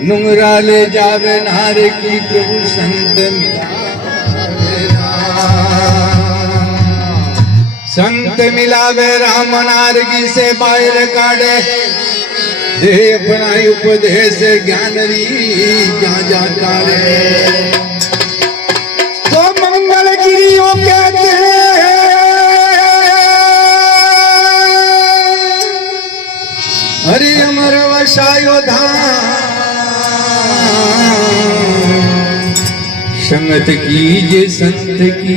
नुंगरा ले जावे नार की प्रभु संत। संत मिलावे राम नारगी से बाहर काढ़े। दे अपना उपदेश ज्ञान री जा जाता रे तो मंगल गिरियों कहते हरि अमर वसायो धाम संगत की जे संत की।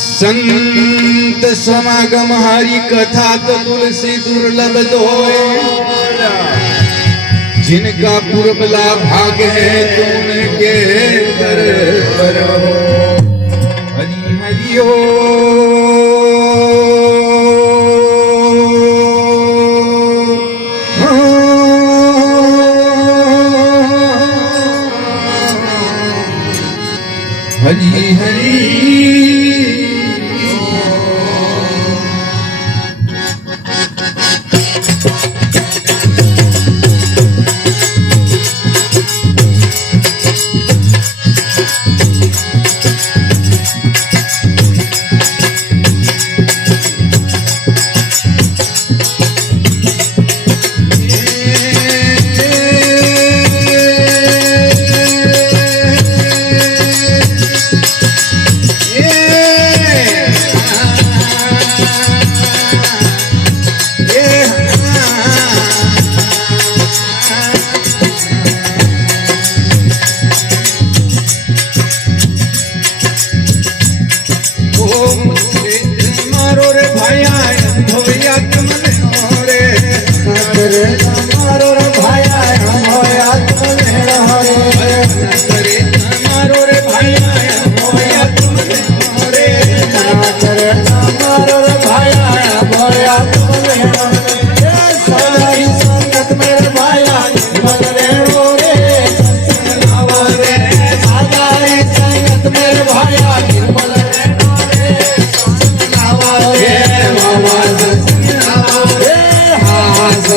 संत समागम हरि कथा तो तुलसी दुर्लभ दो जिनका पुरबला भाग है तो उनके दर पर हरि हरि हरि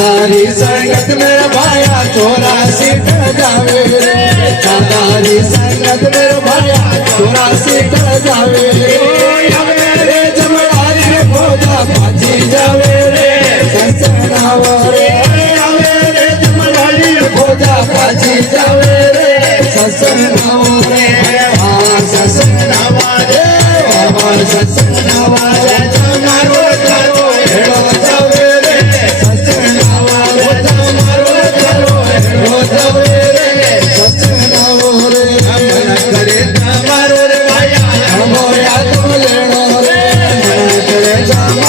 તારી સંગત મેર ભાયા ચોરાસી જાવે તારી સંગત મેર ભાયા ચોરાસી જાવે રે જમડારી રે ખોજા પાછી જાવે રે સંસણાવ રે આવે રે જમડારી રે ખોજા પાછી જાવે રે સંસણાવ રે આ સંસણાવ રે આ સંસણાવ Yeah.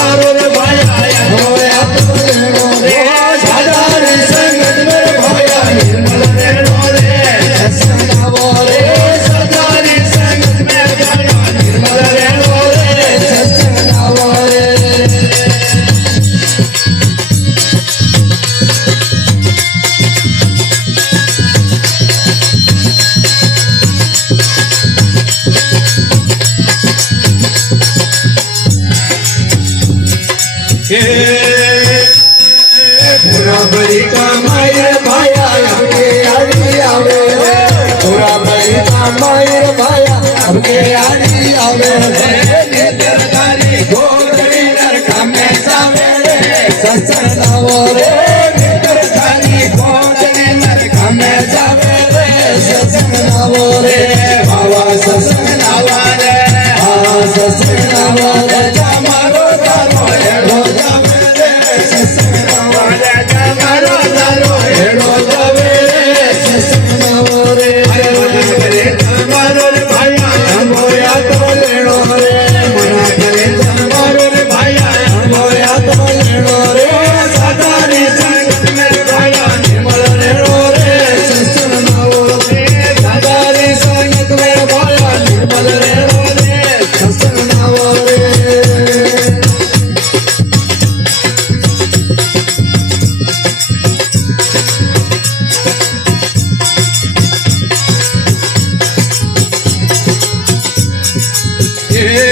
બરાબરી કમાઈ ભાયા અમને આડી આવે. બરાબરી કમાઈ ભાયા અમને આડી આવે. yeah.